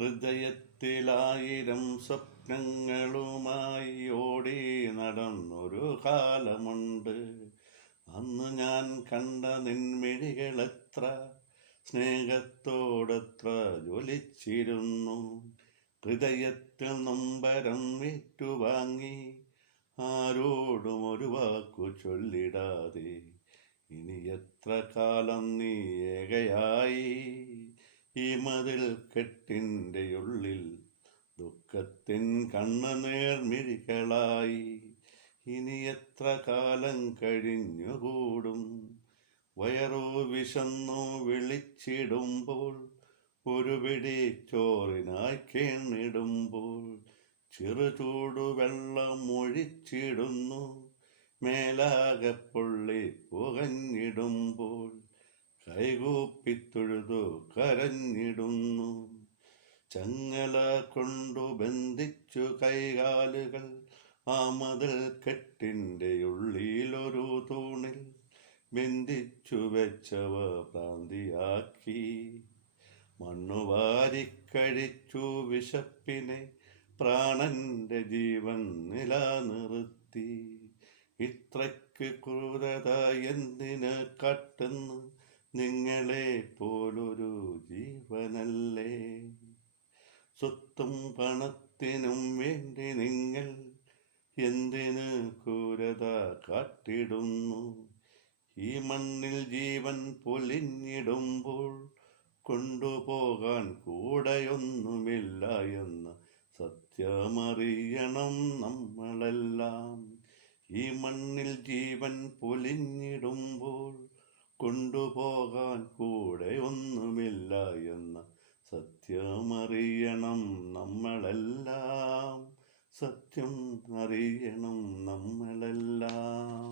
ഹൃദയത്തിലായിരം സ്വപ്നങ്ങളുമായി ഓടി നടന്നൊരു കാലമുണ്ട്. അന്ന് ഞാൻ കണ്ട നിൻമിഴികളെത്ര സ്നേഹത്തോടെത്ര ജ്വലിച്ചിരുന്നു. ഹൃദയത്തിൽ നൊമ്പരം ഏറ്റുവാങ്ങി ആരോടും ഒരു വാക്കു ചൊല്ലിടാതെ ഇനി എത്ര കാലം നീ ഏകയായി ഈ മതിൽ കെട്ടിൻ്റെ ഉള്ളിൽ ദുഃഖത്തിൻ കണ്ണുനീർമിഴികളായി. ഇനി എത്ര കാലം കഴിഞ്ഞുകൂടും വയറു വിശന്നു വിളിച്ചിടുമ്പോൾ, ഒരു പിടി ചോറിനായി കേണിടുമ്പോൾ, ചെറുചൂടു വെള്ളം ഒഴിച്ചിടുന്നു മേലാകെ പൊള്ളി പുകഞ്ഞിടുമ്പോൾ, കൈകൂപ്പിത്തൊഴുതു കരഞ്ഞിടുന്നു. ചങ്ങല കൊണ്ടു ബന്ധിച്ചു കൈകാലുകൾ ആ മതിൽ കെട്ടിൻ്റെ ഉള്ളിലൊരു തൂണിൽ ബന്ധിച്ചു വെച്ചവ ഭ്രാന്തിയാക്കി. മണ്ണുവാരിക്കഴിച്ചു വിശപ്പിനെ പ്രാണന്റെ ജീവൻ നിലനിർത്തി. ഇത്രയ്ക്ക് ക്രൂരത എന്തിന് കാട്ടുന്നു നിങ്ങളെ പോലൊരു ജീവനല്ലേ? സ്വത്തും പണത്തിനും വേണ്ടി നിങ്ങൾ എന്തിന് ക്രൂരത കാട്ടിടുന്നു? ഈ മണ്ണിൽ ജീവൻ പൊലിഞ്ഞിടുമ്പോൾ കൊണ്ടുപോകാൻ കൂടെയൊന്നുമില്ല എന്ന സത്യമറിയണം നമ്മളെല്ലാം. ഈ മണ്ണിൽ ജീവൻ പൊലിഞ്ഞിടുമ്പോൾ കൊണ്ടുപോകാൻ കൂടെയൊന്നുമില്ല എന്ന സത്യമറിയണം നമ്മളെല്ലാം. സത്യം അറിയണം നമ്മളെല്ലാം.